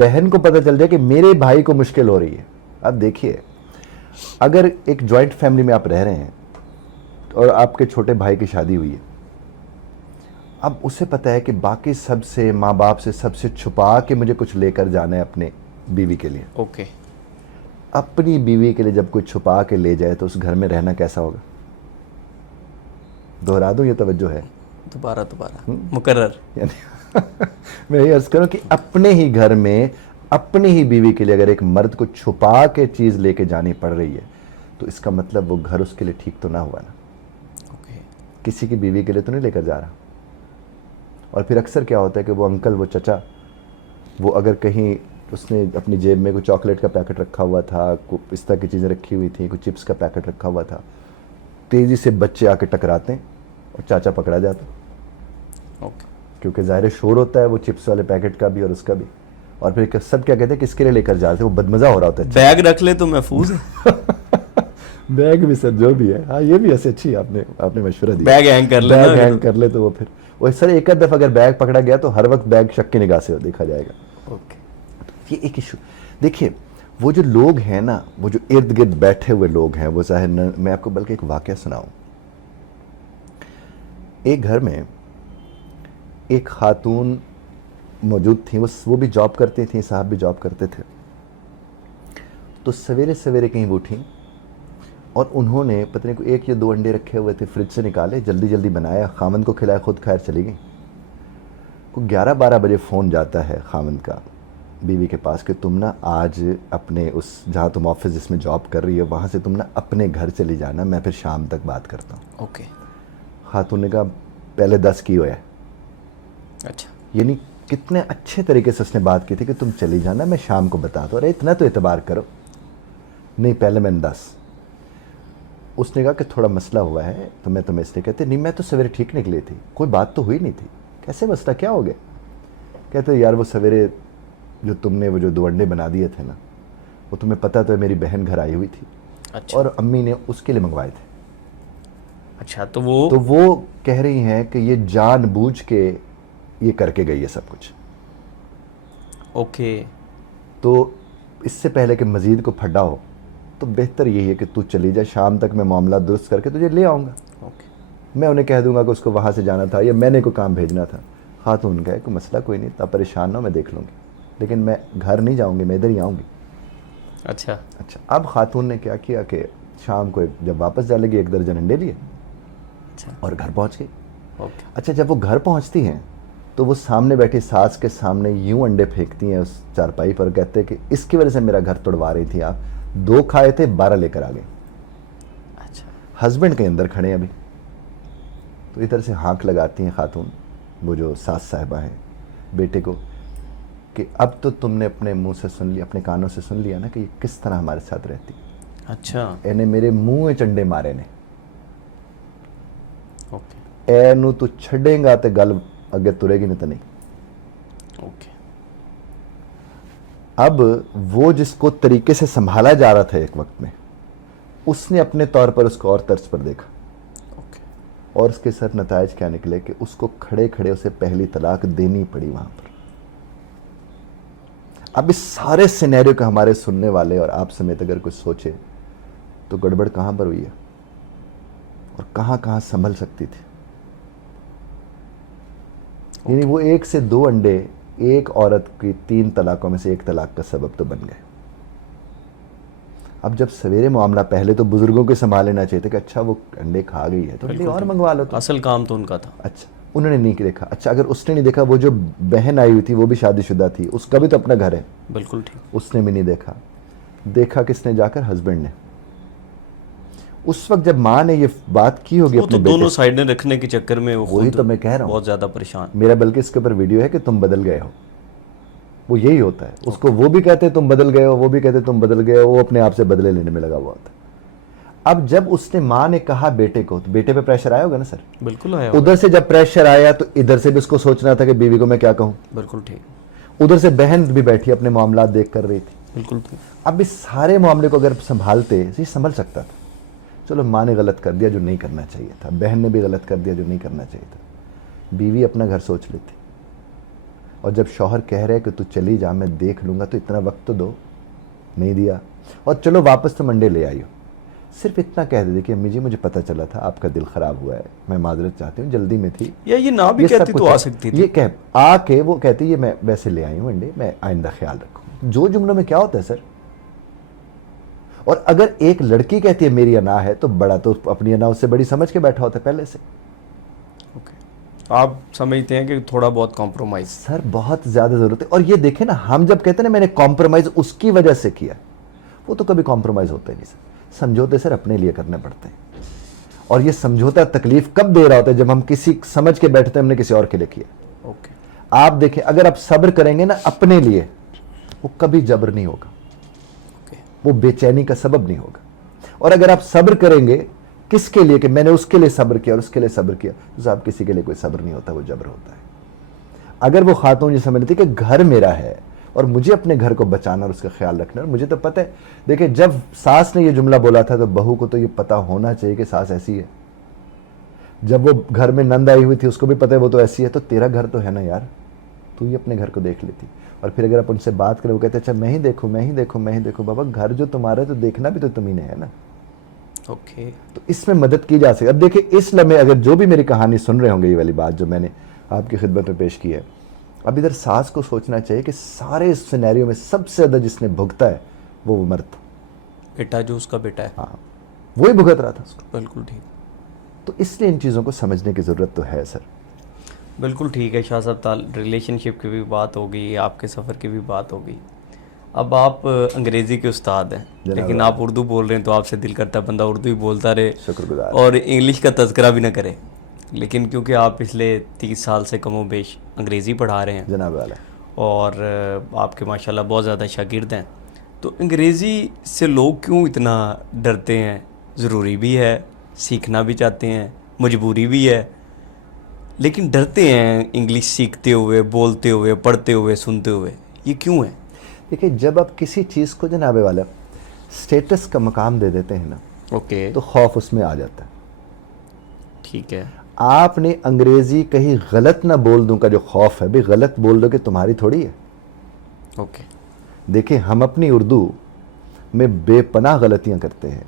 बहन को पता चल जाए कि मेरे भाई को मुश्किल हो रही है। अब देखिए, अगर एक जॉइंट फैमिली में आप रह रहे हैं और आपके छोटे भाई की शादी हुई है, अब उसे पता है कि बाकी सबसे, माँ बाप से सबसे छुपा के मुझे कुछ लेकर जाना है अपने बीवी के लिए। ओके। अपनी बीवी के लिए जब कोई छुपा के ले जाए तो उस घर में रहना कैसा होगा? दोहरा दूं, ये तवज्जो है? दोबारा मुकर्रर। यानी मैं ये अर्ज करूं कि अपने ही घर में अपनी ही बीवी के लिए अगर एक मर्द को छुपा के चीज लेके जानी पड़ रही है तो इसका मतलब वो घर उसके लिए ठीक तो ना हुआ ना। ओके। किसी की बीवी के लिए तो नहीं लेकर जा रहा। और फिर अक्सर क्या होता है कि वो अंकल, वो चचा, वो अगर कहीं उसने अपनी जेब में कोई चॉकलेट का पैकेट रखा हुआ था, कोई पिस्ता की चीज़ें रखी हुई थी, कोई चिप्स का पैकेट रखा हुआ था, तेज़ी से बच्चे आके टकराते हैं और चाचा पकड़ा जाता। ओके। क्योंकि ज़ाहिर शोर होता है वो चिप्स वाले पैकेट का भी और उसका भी। और फिर सब क्या कहते हैं, किसके लिए लेकर जा रहे थे, वो बदमज़ा हो रहा होता है। बैग रख ले तो महफूज है। बैग भी सर, जो भी है। हाँ, ये भी ऐसे अच्छी आपने मशवरा दिया। बैग हैंग कर ले, बैग हैंग कर ले तो वो फिर वो सर एक दफ़ा अगर बैग पकड़ा गया तो हर वक्त बैग शक की निगाह से देखा जाएगा। ओके। ये एक इशू। देखिए, वो जो लोग हैं ना, वो जो इर्द गिर्द बैठे हुए लोग हैं, वो ज़ाहिर न, मैं आपको बल्कि एक वाक़या सुनाऊं। एक घर में एक खातून मौजूद थी, वो भी जॉब करती थी, साहब भी जॉब करते थे। तो सवेरे सवेरे कहीं वो उठी और उन्होंने पता नहीं कोई 1 या 2 अंडे रखे हुए थे, फ्रिज से निकाले, जल्दी जल्दी बनाया, खामन को खिलाया, खुद खैर चली गई। को 11-12 बजे फ़ोन जाता है खामन का बीवी के पास कि तुम ना आज अपने उस, जहाँ तुम ऑफिस जिसमें जॉब कर रही है वहाँ से तुम ना अपने घर चली जाना, मैं फिर शाम तक बात करता हूँ। ओके। खातून ने कहा पहले 10 की होया। अच्छा। यानी कितने अच्छे तरीके से उसने बात की थी कि तुम चली जाना, मैं शाम को बता दो। अरे इतना तो एतबार करो। नहीं, पहले मैंने 10। उसने कहा कि थोड़ा मसला हुआ है तो मैं तुम्हें इसलिए कहते, नहीं मैं तो सवेरे ठीक निकली थी, कोई बात तो हुई नहीं थी। कैसे मसला, क्या हो गया? कहते यार वो सवेरे जो तुमने वो जो 2 अंडे बना दिए थे ना, वो तुम्हें पता तो है मेरी बहन घर आई हुई थी। अच्छा। और अम्मी ने उसके लिए मंगवाए थे। अच्छा, तो वो कह रही हैं कि ये जानबूझ के ये करके गई है सब कुछ। ओके। तो इससे पहले कि मज़ीद को फटा हो तो बेहतर यही है कि तू चली जा, शाम तक मैं मामला दुरुस्त करके तुझे ले आऊँगा। ओके। मैं उन्हें कह दूंगा कि उसको वहाँ से जाना था या मैंने कोई काम भेजना था। खातून कहे कोई मसला कोई नहीं, तब परेशान ना हो, मैं देख लूँगी, लेकिन मैं घर नहीं जाऊँगी, मैं इधर ही आऊँगी। अच्छा। अब खातून ने क्या किया कि शाम को जब वापस जा लगी 1 दर्जन अंडे लिए अच्छा। और घर पहुँच गई। ओके। अच्छा, जब वो घर पहुँचती हैं तो वो सामने बैठी सास के सामने यूं अंडे फेंकती हैं उस चारपाई पर, कहते हैं कि इसकी वजह से मेरा घर तोड़वा रही थी आप, 2 खाए थे 12 लेकर आ गए। अच्छा। हस्बैंड के अंदर खड़े अभी, तो इधर से हाँक लगाती हैं खातून, वो जो सास साहिबा हैं, बेटे को कि अब तो तुमने अपने मुंह से सुन लिया, अपने कानों से सुन लिया ना कि ये किस तरह हमारे साथ रहती। अच्छा। एने मेरे मुंह में चंडे मारे ने। ओके। एनू तू छड़ेगा तो गल अगे तुरेगी नहीं तो नहीं। ओके। अब वो जिसको तरीके से संभाला जा रहा था एक वक्त में, उसने अपने तौर पर उसको और तर्ज पर देखा। ओके। और उसके सर नतायज क्या निकले कि उसको खड़े खड़े उसे पहली तलाक देनी पड़ी वहां पर। अब इस सारे सिनेरियो को हमारे सुनने वाले और आप समेत अगर कुछ सोचे तो गड़बड़ कहां पर हुई है और कहां कहां संभल सकती थी। यानी वो 1 से 2 अंडे एक औरत की 3 तलाकों में से 1 तलाक का सबब तो बन गए। अब जब सवेरे मामला, पहले तो बुजुर्गों को संभाल लेना चाहिए था कि अच्छा वो अंडे खा गई है तो अंडे और मंगवा लो। तो असल काम तो उनका था। अच्छा, उन्होंने नहीं देखा। अच्छा, अगर उसने नहीं देखा, वो जो बहन आई हुई थी वो भी शादीशुदा थी, उसका भी तो अपना घर है, बिल्कुल ठीक। उसने भी नहीं देखा। देखा किसने जाकर? हस्बैंड ने। उस वक्त जब माँ ने ये बात की होगी वो अपने तो बेटे दोनों से, साइडें रखने के चक्कर में वो वही खुद तो मैं कह रहा हूँ, बहुत ज्यादा परेशान। मेरा बल्कि इसके ऊपर वीडियो है कि तुम बदल गए हो। वो यही होता है, उसको वो भी कहते तुम बदल गए हो, वो भी कहते तुम बदल गए हो, वो अपने आप से बदले लेने में लगा हुआ होता है। अब जब उसने माँ ने कहा बेटे को, तो बेटे पे प्रेशर आया होगा ना सर? बिल्कुल आया। उधर से जब प्रेशर आया तो इधर से भी उसको सोचना था कि बीवी को मैं क्या कहूँ। बिल्कुल ठीक। उधर से बहन भी बैठी अपने मामला देख कर रही थी। बिल्कुल ठीक। अब इस सारे मामले को अगर संभालते तो ये संभल सकता था। चलो, माँ ने गलत कर दिया जो नहीं करना चाहिए था, बहन ने भी गलत कर दिया जो नहीं करना चाहिए था, बीवी अपना घर सोच लेती। और जब शौहर कह रहे कि तू चली जा, मैं देख लूँगा, तो इतना वक्त तो दो, नहीं दिया। और चलो वापस तो मंडे ले आई हो, सिर्फ इतना कह दे कि अम्मी जी मुझे पता चला था आपका दिल ख़राब हुआ है, मैं माजरत चाहती हूँ, जल्दी में थी। या ये ना भी ये सब कहती कुछ तो आ है। सकती थी। ये कह आके वो कहती ये मैं वैसे ले आई हूँ मंडे, मैं आइंदा ख्याल रखूँ। जो जुमलों में क्या होता है सर। और अगर एक लड़की कहती है मेरी अना है, तो बड़ा तो अपनी अना उससे बड़ी समझ के बैठा होता है पहले से। ओके, आप समझते हैं कि थोड़ा बहुत कॉम्प्रोमाइज। सर बहुत ज़्यादा ज़रूरत है। और ये देखें ना, हम जब कहते हैं ना मैंने कॉम्प्रोमाइज़ उसकी वजह से किया, वो तो कभी कॉम्प्रोमाइज़ होता ही नहीं सर। समझौते सर अपने लिए करने पड़ते हैं। और ये समझौता तकलीफ कब दे रहा होता है, जब हम किसी समझ के बैठते हैं हमने किसी और के लिए किया। ओके, आप देखें, अगर आप सब्र करेंगे ना अपने लिए, वो कभी जबर नहीं होगा, ओके, वो बेचैनी का सबब नहीं होगा। और अगर आप सब्र करेंगे किसके लिए, कि मैंने उसके लिए सब्र किया और उसके लिए सब्र किया, तो साहब किसी के लिए कोई सब्र नहीं होता, वो जबर होता है। अगर वो खातून ये समझती कि घर मेरा है और मुझे अपने घर को बचाना और उसका ख्याल रखना, और मुझे तो पता है, देखिए जब सास ने ये जुमला बोला था तो बहू को तो ये पता होना चाहिए कि सास ऐसी है। जब वो घर में नंद आई हुई थी उसको भी पता है वो तो ऐसी है, तो तेरा घर तो है ना यार, तू ही अपने घर को देख लेती। और फिर अगर आप उनसे बात करें, वो कहते अच्छा मैं ही देखूं, मैं ही देखूं, मैं ही देखूं। बाबा घर जो तुम्हारा है तो देखना भी तो तुम्ही ने है ना। ओके, तो इसमें मदद की जा सकती है। अब देखिए इस लम्हे अगर जो भी मेरी कहानी सुन रहे होंगे, ये वाली बात जो मैंने आपकी खिदमत में पेश की है, अब इधर सास को सोचना चाहिए कि सारे इस सिनेरियो में सबसे ज़्यादा जिसने भुगता है वो मर्द था। बेटा जो उसका बेटा है। हाँ, वही भुगत रहा था उसको। बिल्कुल ठीक, तो इसलिए इन चीज़ों को समझने की ज़रूरत तो है सर। बिल्कुल ठीक है शाह साहब। रिलेशनशिप की भी बात हो गई, आपके सफ़र की भी बात हो गई। अब आप अंग्रेज़ी के उस्ताद हैं, जनाब। लेकिन आप उर्दू बोल रहे हैं तो आपसे दिल करता है बंदा उर्दू ही बोलता रहे शुक्रगुजार। और इंग्लिश का तज़किरा भी ना करे। लेकिन क्योंकि आप पिछले 30 साल से कमो बेश अंग्रेज़ी पढ़ा रहे हैं जनाब वाला। और आपके माशाल्लाह बहुत ज़्यादा शागिर्द हैं, तो अंग्रेज़ी से लोग क्यों इतना डरते हैं? ज़रूरी भी है, सीखना भी चाहते हैं, मजबूरी भी है, लेकिन डरते हैं इंग्लिश सीखते हुए, बोलते हुए, पढ़ते हुए, सुनते हुए। ये क्यों है? देखिए जब आप किसी चीज़ को जनाब वाला स्टेटस का मकाम दे देते हैं ना, ओके, तो खौफ उसमें आ जाता है। ठीक है। आपने अंग्रेज़ी कहीं गलत ना बोल दूं का जो खौफ है, भाई गलत बोल दो कि तुम्हारी थोड़ी है। ओके, देखिए हम अपनी उर्दू में बेपनाह गलतियां करते हैं।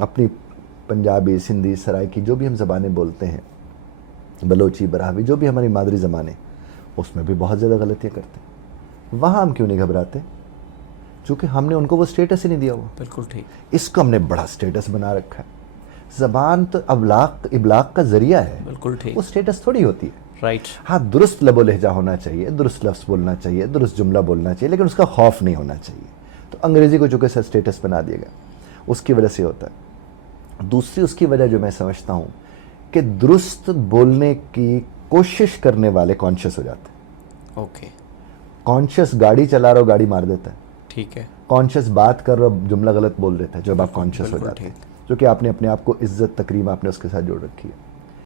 अपनी पंजाबी, सिंधी, सराइकी जो भी हम ज़बानें बोलते हैं, बलोची, बरावी, जो भी हमारी मादरी ज़बानें, उसमें भी बहुत ज़्यादा गलतियां करते हैं। वहाँ हम क्यों नहीं घबराते? चूँकि हमने उनको वो स्टेटस ही नहीं दिया हुआ। बिल्कुल ठीक, इसको हमने बड़ा स्टेटस बना रखा है। ज़बान तो इबलाग का ज़रिया है, बिल्कुल ठीक, वो स्टेटस थोड़ी होती है। राइट, हाँ, दुरुस्त लबो लहजा होना चाहिए, दुरुस्त लफ्ज़ बोलना चाहिए, दुरुस्त जुमला बोलना चाहिए, लेकिन उसका खौफ नहीं होना चाहिए। तो अंग्रेज़ी को चूँकि सर स्टेटस बना दिया गया, उसकी वजह से होता है। दूसरी उसकी वजह जो मैं समझता हूँ कि दुरुस्त बोलने की कोशिश करने वाले कॉन्शियस हो जाते हैं। ओके, कॉन्शियस गाड़ी चला रहा हो, गाड़ी मार देता है। ठीक है, कॉन्शियस बात कर रहा हो, जुमला गलत बोल देता है जब आप कॉन्शियस हो बिल्कुल जाते हैं, ठीक। क्योंकि आपने अपने आप को इज्जत, तकरीम आपने उसके साथ जोड़ रखी है।